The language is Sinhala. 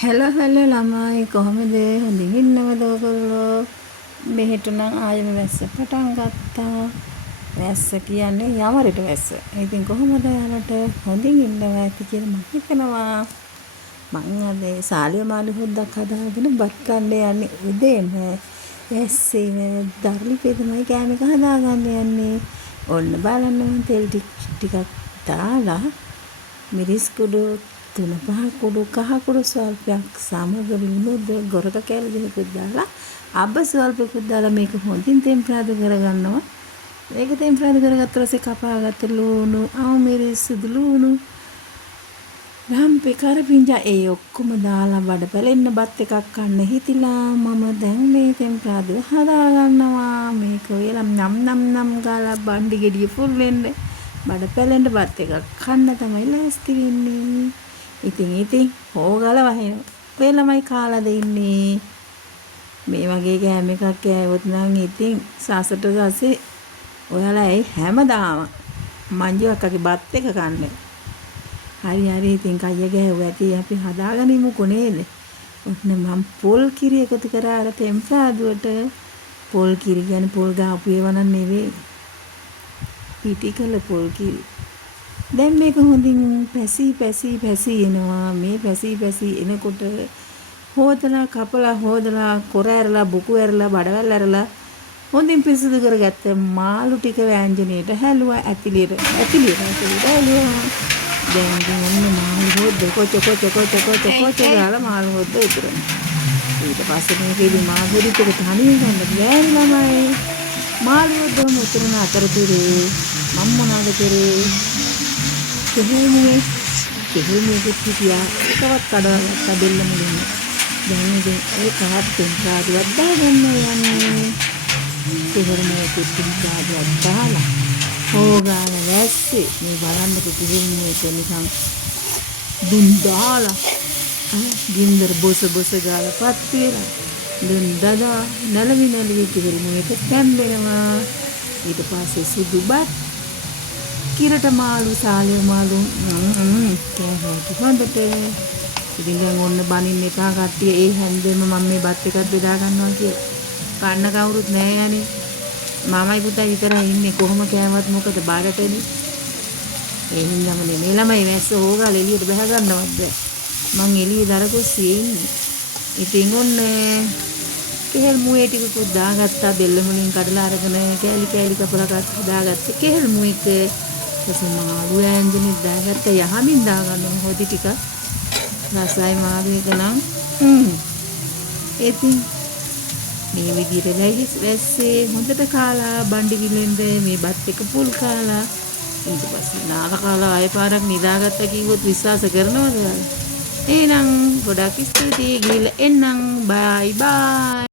හැලෝ හැලෝ ළමයි කොහමද හොඳින් ඉන්නවද ඔයගොල්ලෝ මෙහෙට නම් ආයෙම වැස්ස පටන් ගත්තා වැස්ස කියන්නේ යමරට වැස්ස ඉතින් කොහොමද යාලට හොඳින් ඉන්නවා ඇති කියලා මම හිතනවා මං අද සාලිය මාළු හොද්දක් හදාගෙන බත් කන්න යන්නේ උදේම වැස්සේ දර්ලි පෙදමයි කෑම එක හදාගන්න යන්නේ ඔන්න බලන්න තෙල් ටිකක් දාලා මිරිස් කුඩු තුන පහ කුඩු කහ කුඩු ස්වල්පයක් සමග විමුද ගොරක කැල දෙකක් දාලා අබ ස්වල්පයක් දාලා මේක හොඳින් තෙම්පරාදු කරගන්නවා. මේක තෙම්පරාදු කරගත්ත පස්සේ කපාගත්ත ලුණු, මිරිස්, සුදු ලුණු, රම්පේ කරපිංචා ඒ ඔක්කොම දාලා බඩ පැලෙන්න බත් එකක් කන්න හිතිලා මම දැන් මේ තෙම්පරාදු හදාගන්නවා. මේක ඔයලා නම් ගාලා බණ්ඩි ගෙඩිය ෆුල් වෙන්න බඩ පැලෙන්න බත් එකක් කන්න තමයි ලෑස්ති වෙන්නේ. ඉතින් හොගාලා වහිනවා. ඔය ළමයි කාලාද ඉන්නේ. මේ වගේ කෑම එකක් කෑවොත් නම් ඉතින් සාසට ගාසේ ඔයාලා ඒ හැමදාම මංජුවක්කගේ බත් එක කන්නේ. හරි ඉතින් කය ගෑවුවා ඇති අපි හදාගනිමුකෝ නේද? ඔන්න මම පොල් කිරි එකතු කරා අර තෙම්පරාදුවට. පොල් කිරි කියන්නේ පොල් ගාපු ඒවා නන් නෙවෙයි. පිටිකල පොල් කිරි. දැන් මේක හොඳින් පැසි එනවා. මේ පැසි එනකොට හොදලා කපලා හොදලා කොර ඇරලා බුකු ඇරලා බඩවැල් ඇරලා හොඳින් පිරිසිදු කරගත්ත මාළු ටික වෑංජනේට හැලුවා ඇතිලියට හැලුවා. දැන් ඔන්න මාළු හොද්ද කොච ගාලා මාළු හොද්ද ඉතුරුයි. ඊට පස්සේ මේකේදී මාළුරි ටික තනියෙන් ගන්න බැරි ළමයි. මාළු හොද්ද උතුරන අතරතුරේ මම මොනවද කරේ? කෙහෙල්මුවේ පිටියා එකවත් කඩවගත්තා බෙල්ල මුලින්ම. දැන් ඉතින් ඒ කහත් තෙම්පරාදුවක් දාගන්න යන්නේ. කෙහෙල්මුවේ පිටියාදුවක් දාලා හොගාලා වැස්සේ මේ බලන්නකො කෙහෙල්මුවේ නිකන් දුන් දාලා ගින්දර බොස ගාලා පත් වෙලා දුන් දදා නලවි කෙහෙල්මුවේ තැම්බෙනවා. ඊට පස්සේ සුදු බත් කිරට මාළු සාලිය මාළු කෑවට හොඳට. ඉතින් දැන් ඔන්න බනින්න එපා කට්ටිය. ඒ හැන්දෙම මම මේ බත් එකක් බෙදා ගන්නවා කියලා. කන්න කවුරුත් නෑ යන්නේ. මාමයි පුතයි විතරයි ඉන්නේ. කොහොම කෑවත් මොකද බාරටනේ. ඒ හින්දාම මේ ළමයි වැස්ස හොගාලා එළියට බහ ගන්නවත් බෑ. මං එළියේ දරකොස්සියේ ඉන්නේ. ඉතින් ඔන්න කෙහෙල් මුවේ ටිකකුත් දාගත්තා. බෙල්ල මුලින් කඩලා අරගෙන කෑලි කපලා දාගත්ත කෙහෙල් මුවෙක මාළු ඇංජනේ දාගත්ත යහමින් දාගන්න හොදි ටික රසයි මාළු එක නම් ඉතින් මේ විදිහට ලයිස් වැස්සේ හොඳට කාලා බණ්ඩි විලෙන්ද මේ බත් එක පුල් කාලා ඊට පස්සේ නාලා කාලා ආයෙ පාරක් නිදාගත්ත කිව්වොත් විශ්වාස කරනවද ඔයාලා? එහෙනම් ගොඩක් ස්තුතියි ගිහලා එන්නම්. බයි බයි.